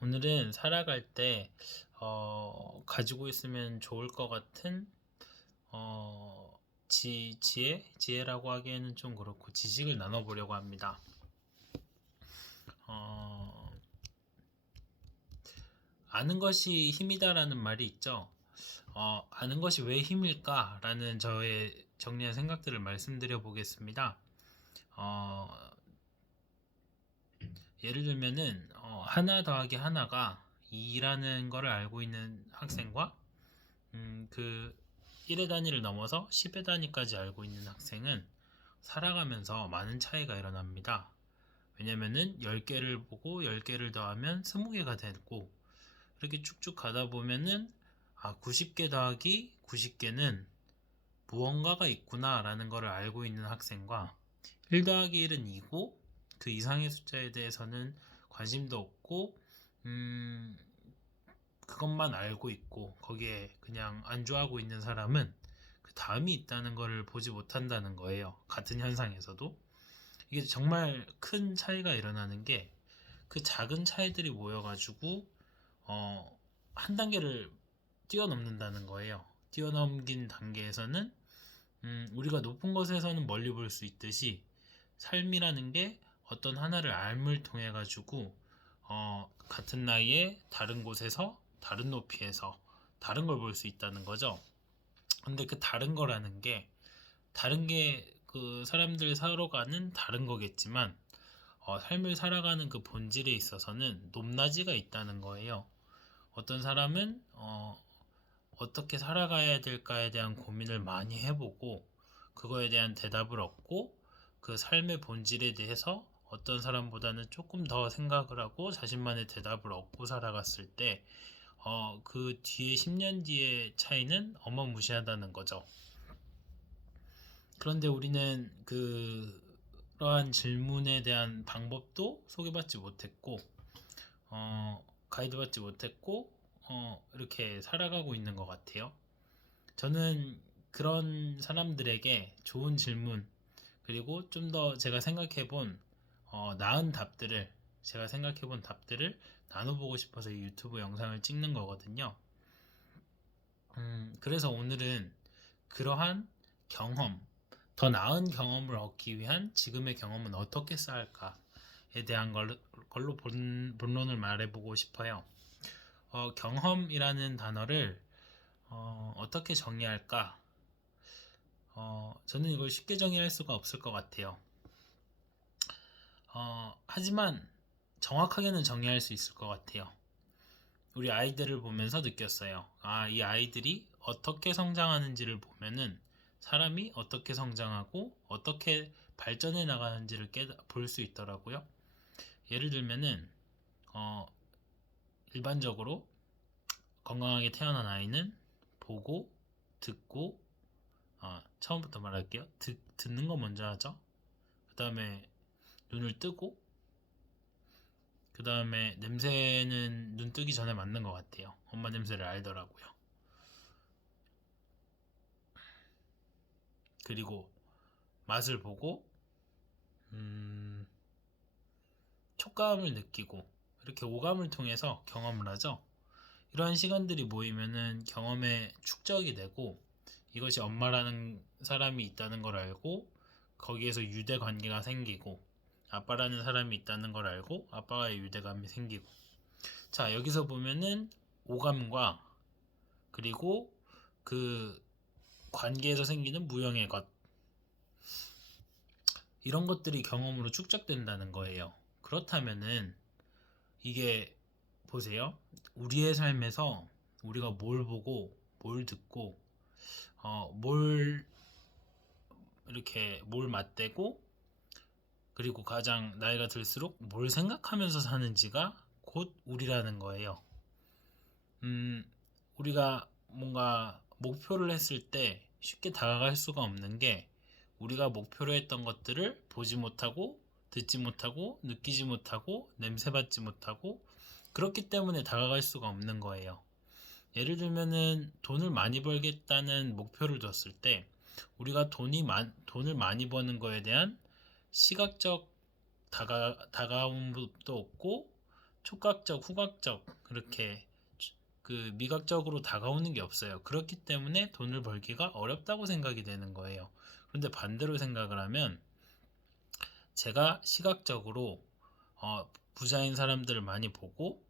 오늘은 살아갈 때 어, 가지고 있으면 좋을 것 같은 어, 지, 지혜? 지혜라고 하기에는 좀 그렇고 지식을 나눠보려고 합니다. 어, 아는 것이 힘이다라는 말이 있죠. 어, 아는 것이 왜 힘일까라는 저의 정리한 생각들을 말씀드려 보겠습니다. 어, 예를 들면은 어, 하나 더하기 하나가 2라는 거를 알고 있는 학생과 음, 그 1의 단위를 넘어서 10의 단위까지 알고 있는 학생은 살아가면서 많은 차이가 일어납니다. 왜냐면은 10개를 보고 10개를 더하면 20개가 되고 이렇게 쭉쭉 가다 보면은 아 90개 더하기 90개는 무언가가 있구나 라는 것을 알고 있는 학생과 1 더하기 1은 2고 그 이상의 숫자에 대해서는 관심도 없고 음 그것만 알고 있고 거기에 그냥 안주하고 있는 사람은 그 다음이 있다는 것을 보지 못한다는 거예요. 같은 현상에서도 이게 정말 큰 차이가 일어나는 게 그 작은 차이들이 모여가지고 어, 한 단계를 뛰어넘는다는 거예요. 뛰어넘긴 단계에서는 음, 우리가 높은 것에서는 멀리 볼 수 있듯이 삶이라는 게 어떤 하나를 알물 통해 가지고 어, 같은 나이에 다른 곳에서 다른 높이에서 다른 걸 볼 수 있다는 거죠. 근데 그 다른 거라는 게 다른 게 그 사람들 살아가는 다른 거겠지만 어, 삶을 살아가는 그 본질에 있어서는 높낮이가 있다는 거예요. 어떤 사람은 어, 어떻게 살아가야 될까에 대한 고민을 많이 해보고 그거에 대한 대답을 얻고 그 삶의 본질에 대해서 어떤 사람보다는 조금 더 생각을 하고 자신만의 대답을 얻고 살아갔을 때, 어, 그 뒤에 10년 뒤의 차이는 어마무시하다는 거죠. 그런데 우리는 그러한 질문에 대한 방법도 소개받지 못했고, 어, 가이드받지 못했고, 어, 이렇게 살아가고 있는 것 같아요. 저는 그런 사람들에게 좋은 질문, 그리고 좀 더 제가 생각해 본 어, 나은 답들을 제가 생각해 본 답들을 나눠보고 싶어서 이 유튜브 영상을 찍는 거거든요. 음, 그래서 오늘은 그러한 경험, 더 나은 경험을 얻기 위한 지금의 경험은 어떻게 쌓을까에 대한 걸, 걸로 본, 본론을 말해보고 싶어요. 어, 경험이라는 단어를 어, 어떻게 정의할까? 어, 저는 이걸 쉽게 정의할 수가 없을 것 같아요. 어, 하지만 정확하게는 정의할 수 있을 것 같아요. 우리 아이들을 보면서 느꼈어요. 아, 이 아이들이 어떻게 성장하는지를 보면은 사람이 어떻게 성장하고 어떻게 발전해 나가는지를 볼 수 있더라고요. 예를 들면은 어, 일반적으로 건강하게 태어난 아이는 보고 듣고 어, 처음부터 말할게요. 듣, 듣는 거 먼저 하죠. 그 다음에 눈을 뜨고 그 다음에 냄새는 눈 뜨기 전에 맞는 것 같아요. 엄마 냄새를 알더라고요. 그리고 맛을 보고 음, 촉감을 느끼고 이렇게 오감을 통해서 경험을 하죠. 이러한 시간들이 모이면은 경험의 축적이 되고 이것이 엄마라는 사람이 있다는 걸 알고 거기에서 유대 관계가 생기고 아빠라는 사람이 있다는 걸 알고 아빠와의 유대감이 생기고 자 여기서 보면은 오감과 그리고 그 관계에서 생기는 무형의 것 이런 것들이 경험으로 축적된다는 거예요. 그렇다면은 이게 보세요. 우리의 삶에서 우리가 뭘 보고 뭘 듣고 어, 뭘 이렇게 뭘 맞대고 그리고 가장 나이가 들수록 뭘 생각하면서 사는지가 곧 우리라는 거예요. 음, 우리가 뭔가 목표를 했을 때 쉽게 다가갈 수가 없는 게 우리가 목표로 했던 것들을 보지 못하고 듣지 못하고 느끼지 못하고 냄새 맡지 못하고 그렇기 때문에 다가갈 수가 없는 거예요. 예를 들면은 돈을 많이 벌겠다는 목표를 뒀을 때 우리가 돈이 많, 돈을 많이 버는 거에 대한 시각적 다가, 다가옴도 없고 촉각적, 후각적 그렇게 그 미각적으로 다가오는 게 없어요. 그렇기 때문에 돈을 벌기가 어렵다고 생각이 되는 거예요. 그런데 반대로 생각을 하면 제가 시각적으로 어, 부자인 사람들을 많이 보고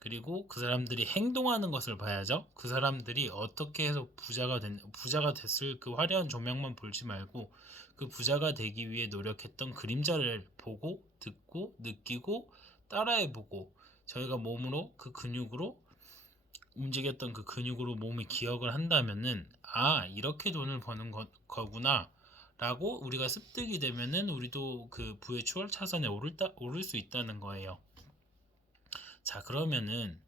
그리고 그 사람들이 행동하는 것을 봐야죠. 그 사람들이 어떻게 해서 부자가 된 부자가 됐을 그 화려한 조명만 보지 말고 그 부자가 되기 위해 노력했던 그림자를 보고 듣고 느끼고 따라해 보고 저희가 몸으로 그 근육으로 움직였던 그 근육으로 몸의 기억을 한다면은 아 이렇게 돈을 버는 거, 거구나 라고 우리가 습득이 되면은 우리도 그 부의 추월 차선에 오를, 따, 오를 수 있다는 거예요. 자 그러면은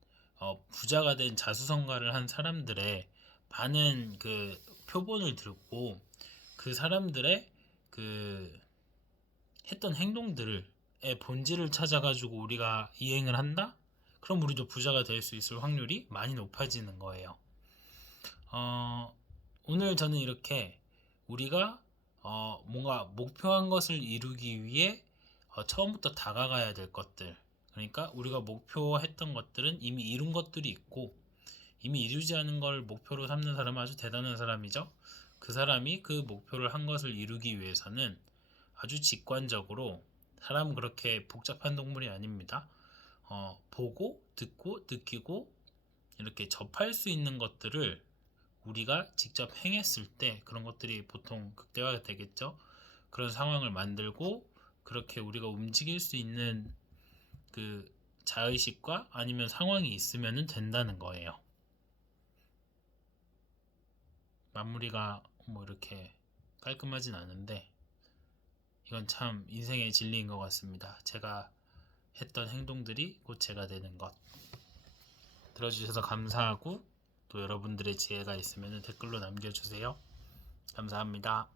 어, 부자가 된 자수성가를 한 사람들의 많은 그 표본을 들고 그 사람들의 그 했던 행동들의 본질을 찾아가지고 우리가 이행을 한다? 그럼 우리도 부자가 될 수 있을 확률이 많이 높아지는 거예요. 어, 오늘 저는 이렇게 우리가 어, 뭔가 목표한 것을 이루기 위해 어, 처음부터 다가가야 될 것들. 그러니까 우리가 목표했던 것들은 이미 이룬 것들이 있고 이미 이루지 않은 걸 목표로 삼는 사람은 아주 대단한 사람이죠. 그 사람이 그 목표를 한 것을 이루기 위해서는 아주 직관적으로 사람 그렇게 복잡한 동물이 아닙니다. 어, 보고 듣고 느끼고 이렇게 접할 수 있는 것들을 우리가 직접 행했을 때 그런 것들이 보통 극대화가 되겠죠. 그런 상황을 만들고 그렇게 우리가 움직일 수 있는 그 자의식과 아니면 상황이 있으면 된다는 거예요. 마무리가 뭐 이렇게 깔끔하진 않은데 이건 참 인생의 진리인 것 같습니다. 제가 했던 행동들이 곧 제가 되는 것. 들어주셔서 감사하고 또 여러분들의 지혜가 있으면 댓글로 남겨주세요. 감사합니다.